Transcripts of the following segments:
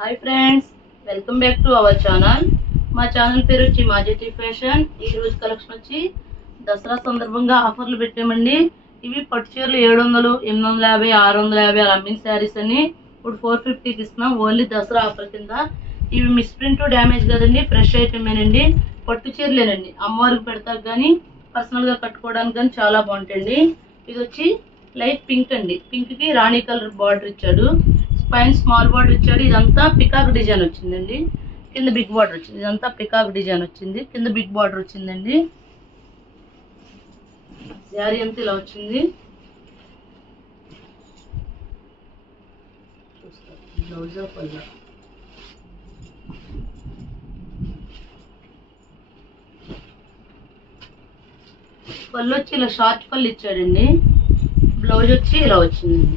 Hi friends welcome back to our channel మా channel పేరు వచ్చి మాజెటీ ఫ్యాషన్. ఈ రోజు కలెక్షన్ వచ్చి దసరా సందర్భంగా ఆఫర్లు పెట్టామండి. ఇవి పట్టు చీరలు ఏడు వందలు ఎనిమిది వందల యాభై ఆరు వందల యాభై అలా అమ్మిన శారీస్ అని. ఇప్పుడు ఫోర్ ఫిఫ్టీకి ఇస్తున్నాం. ఓన్లీ దసరా ఆఫర్ కింద. ఇవి మిస్ ప్రింట్ డ్యామేజ్ కదండి ఫ్రెష్ ఐటమేనండి పట్టు చీరలేనండి. అమ్మవారికి పెడతారు కానీ పర్సనల్గా కట్టుకోవడానికి కానీ చాలా బాగుంటుంది ఇది వచ్చి లైట్ పింక్ అండి. పింక్కి రాణి కలర్ బార్డర్ ఇచ్చాడు. పైన స్మాల్ బార్డర్ ఇచ్చాడు ఇదంతా పికాక్ డిజైన్ వచ్చిందండి. కింద బిగ్ బార్డర్ వచ్చింది. ఇదంతా పికాక్ డిజైన్ వచ్చింది. కింద బిగ్ బార్డర్ వచ్చిందండి. శారీ అంతా ఇలా వచ్చింది. బ్లౌజ్ పళ్ళు వచ్చి ఇలా షార్ట్ పళ్ళు ఇచ్చాడండి. బ్లౌజ్ వచ్చి ఇలా వచ్చిందండి.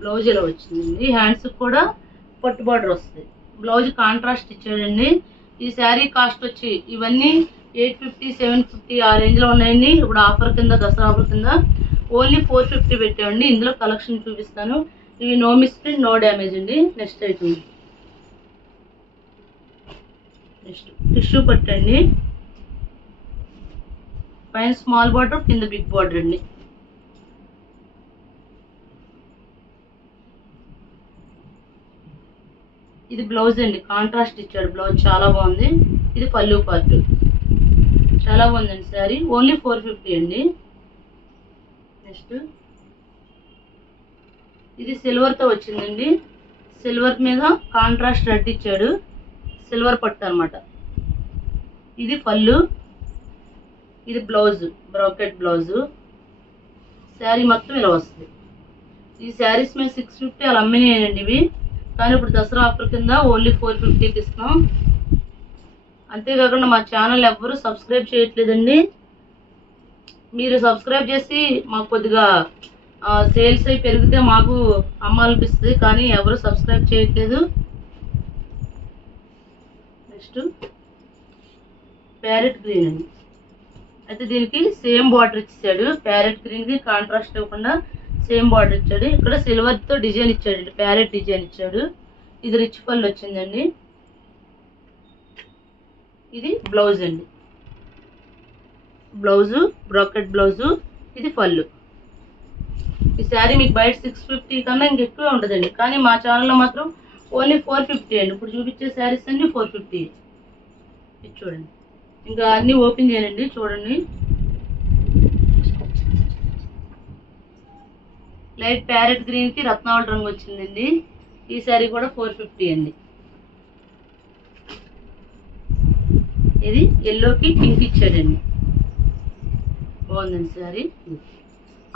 బ్లౌజ్ ఇలా వచ్చిందండి. హ్యాండ్స్ కూడా పట్టు బార్డర్ వస్తుంది. బ్లౌజ్ కాంట్రాస్ట్ ఇచ్చాడండి. ఈ శారీ కాస్ట్ వచ్చి ఇవన్నీ ఎయిట్ ఫిఫ్టీ సెవెన్ ఫిఫ్టీ ఆ రేంజ్లో ఉన్నాయండి. ఇప్పుడు ఆఫర్ కింద దసరా ఆఫర్ కింద ఓన్లీ ఫోర్ ఫిఫ్టీ పెట్టామండి. ఇందులో కలెక్షన్ చూపిస్తాను. ఇవి నో మిస్ప్రింట్ నో డ్యామేజ్ అండి. నెక్స్ట్ ఐటమ్ నెక్స్ట్ టిష్యూ పట్టండి. పైన స్మాల్ బార్డర్ కింద బిగ్ బార్డర్ అండి. ఇది బ్లౌజ్ అండి. కాంట్రాస్ట్ ఇచ్చాడు బ్లౌజ్ చాలా బాగుంది. ఇది పళ్ళు పార్ట్ చాలా బాగుందండి శారీ. ఓన్లీ ఫోర్ ఫిఫ్టీ అండి. నెక్స్ట్. ఇది సిల్వర్తో వచ్చిందండి. సిల్వర్ మీద కాంట్రాస్ట్ రెడ్ ఇచ్చాడు. సిల్వర్ పట్టు అనమాట ఇది పళ్ళు. ఇది బ్లౌజ్. Bracket blouse. శారీ మొత్తం ఇలా వస్తుంది. ఈ శారీస్ మీద సిక్స్ ఫిఫ్టీ అలా అమ్మినాయండి ఇవి. కానీ ఇప్పుడు దసరా ఆఫర్ కింద ఓన్లీ ఫోర్ ఫిఫ్టీకి ఇస్తున్నాం అంతేకాకుండా మా ఛానల్ ఎవ్వరూ సబ్స్క్రైబ్ చేయట్లేదండి. మీరు సబ్స్క్రైబ్ చేసి మాకు కొద్దిగా సేల్స్ అయి పెరిగితే మాకు అమ్మాలనిపిస్తుంది కానీ ఎవరు సబ్స్క్రైబ్ చేయట్లేదు. నెక్స్ట్ ప్యారెట్ గ్రీన్ అండి. అయితే దీనికి సేమ్ బార్డర్ ఇచ్చాడు ప్యారెట్ గ్రీన్కి కాంట్రాస్ట్ ఇవ్వకుండా సేమ్ బార్డర్ ఇచ్చాడు. ఇక్కడ సిల్వర్తో డిజైన్ ఇచ్చాడు. ప్యారెట్ డిజైన్ ఇచ్చాడు. ఇది రిచ్ పళ్ళు వచ్చిందండి. ఇది బ్లౌజ్ అండి. బ్లౌజు బ్రాకెట్ బ్లౌజు ఇది పళ్ళు ఈ శారీ మీకు బయట సిక్స్ ఫిఫ్టీ కన్నా ఇంకెక్కువ ఉంటుందండి. కానీ మా ఛానల్లో మాత్రం ఓన్లీ ఫోర్ ఫిఫ్టీ అండి. ఇప్పుడు చూపించే శారీస్ అన్ని ఫోర్ ఫిఫ్టీ చూడండి. ఇంకా అన్నీ ఓపెన్ చేయండి. చూడండి. లైట్ ప్యారెట్ గ్రీన్కి రత్నావళి రంగు వచ్చిందండి. ఈ శారీ కూడా ఫోర్ ఫిఫ్టీ అండి. ఇది ఎల్లోకి పింక్ ఇచ్చాడండి. బాగుందండి శారీ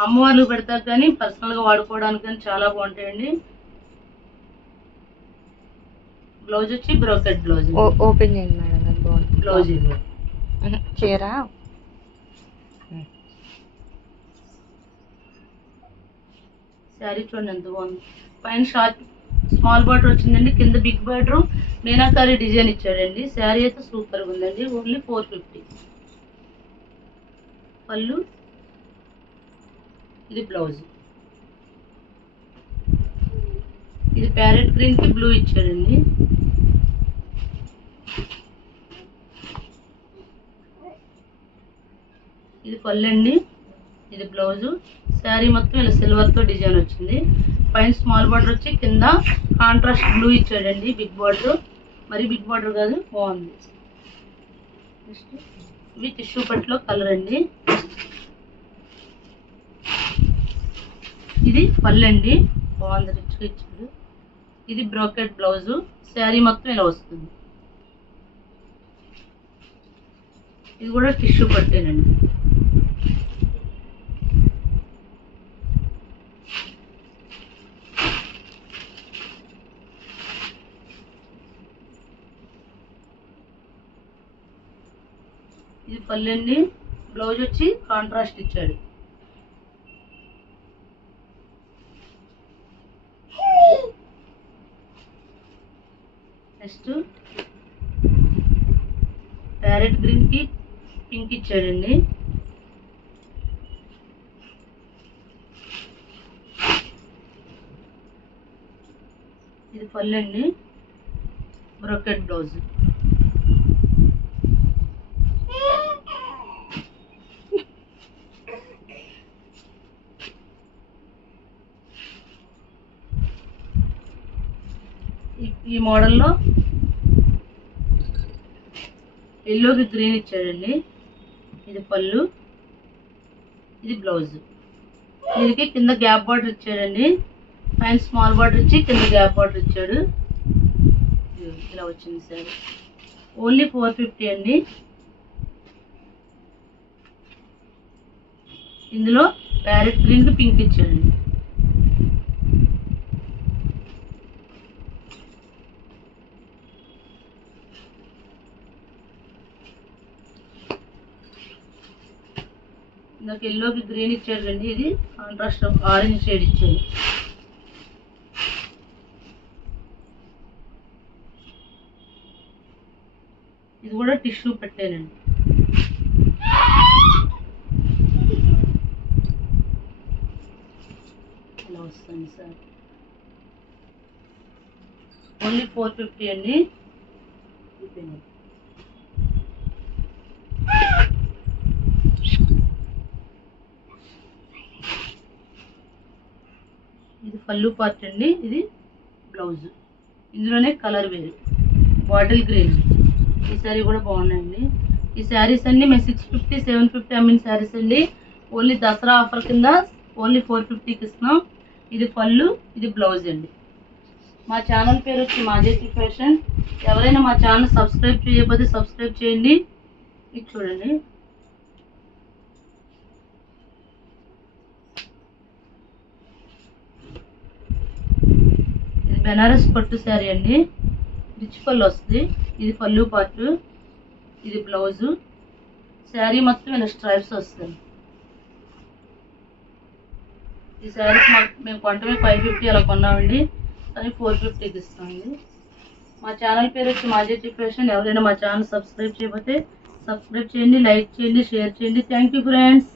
అమ్మవార్లు పెడతారు కానీ పర్సనల్గా వాడుకోవడానికి కానీ చాలా బాగుంటాయండి. బ్లౌజ్ వచ్చి బ్రోకెట్ బ్లౌజ్ ఓపెన్ చేయండి మేడం బ్లౌజ్ చీర? శారీ చూడండి ఎంత బాగుంది. పైన షార్ట్ స్మాల్ బార్డర్ వచ్చిందండి కింద బిగ్ బార్డర్. మీనాకారి డిజైన్ ఇచ్చాడండి. శారీ అయితే సూపర్గా ఉందండి. ఓన్లీ ఫోర్ ఫిఫ్టీ పళ్ళు. ఇది బ్లౌజ్ ఇది ప్యారెట్ గ్రీన్కి బ్లూ ఇచ్చాడండి. ఇది పళ్ళు అండి ఇది బ్లౌజు శారీ మొత్తం ఇలా సిల్వర్తో డిజైన్ వచ్చింది. పైన స్మాల్ బార్డర్ వచ్చి కింద కాంట్రాస్ట్ బ్లూ ఇచ్చాడండి బిగ్ బార్డర్ మరి బిగ్ బార్డర్ కాదు బాగుంది. నెక్స్ట్ ఇవి టిష్యూ పట్టులో కలర్ అండి. ఇది పళ్ళు అండి. బాగుంది రిచ్గా ఇచ్చాడు. ఇది బ్రోకెట్ బ్లౌజు శారీ మొత్తం ఇలా వస్తుంది. ఇది కూడా టిష్యూ పట్టేనండి. ఇది బ్లౌజ్ వచ్చి కాంట్రాస్ట్ ఇచ్చాడు. నెక్స్ట్ ప్యారెట్ గ్రీన్కి పింక్ ఇచ్చాడండి. ఇది పళ్ళు అండి బ్రొకెట్ బ్లౌజ్. ఈ- మోడల్లో ఎల్లోకి గ్రీన్ ఇచ్చాడండి. ఇది పళ్ళు. ఇది బ్లౌజ్. దీనికి కింద గ్యాప్ బార్డర్ ఇచ్చాడండి. పైన స్మాల్ బార్డర్ ఇచ్చి కింద గ్యాప్ బార్డర్ ఇచ్చాడు. ఇలా వచ్చింది సార్. ఓన్లీ ఫోర్ ఫిఫ్టీ అండి. ఇందులో ప్యారెట్ గ్రీన్ పింక్ ఇచ్చాడండి. ఇందాక ఎల్లోకి గ్రీన్ ఇచ్చాడు రండి ఇది కాంట్రాస్ట్ ఆరెంజ్ షేడ్ ఇచ్చాడు. ఇది కూడా టిష్యూ పెట్టానండి. ఇలా వస్తుంది సార్. ఓన్లీ ఫోర్ ఫిఫ్టీ అండి అయిపోయింది. ఇది పళ్ళు పార్ట్ అండి ఇది బ్లౌజ్. ఇందులోనే కలర్ వేరు. బాటిల్ గ్రీన్ ఈ శారీ కూడా బాగున్నాయండి. ఈ శారీస్ అన్ని మేము సిక్స్ ఫిఫ్టీ సెవెన్ ఫిఫ్టీ అమ్మిన శారీస్ అండి. ఓన్లీ దసరా ఆఫర్ కింద ఓన్లీ ఫోర్ ఫిఫ్టీకి ఇస్తున్నాం. ఇది పళ్ళు ఇది బ్లౌజ్ అండి. మా ఛానల్ పేరు వచ్చి మాజేసి ఫ్యాషన్. ఎవరైనా మా ఛానల్ సబ్స్క్రైబ్ చేయకపోతే సబ్స్క్రైబ్ చేయండి. ఇది చూడండి ఇది బెనారస్ పట్టు శారీ అండి. రిచ్ పళ్ళు వస్తుంది. ఇది పళ్ళు పార్ట్ ఇది బ్లౌజు. శారీ మొత్తం ఇలా స్ట్రైప్స్ వస్తుంది. ఈ శారీస్ మాకు మేము కొంటమే ఫైవ్ ఫిఫ్టీ అలా కొన్నామండి. కానీ ఫోర్ ఫిఫ్టీకి ఇస్తామండి. మా ఛానల్ పేరు వచ్చి మాజీ డిప్రెషన్ ఎవరైనా మా ఛానల్ సబ్స్క్రైబ్ చేయకపోతే సబ్స్క్రైబ్ చేయండి లైక్ చేయండి షేర్ చేయండి. Thank you friends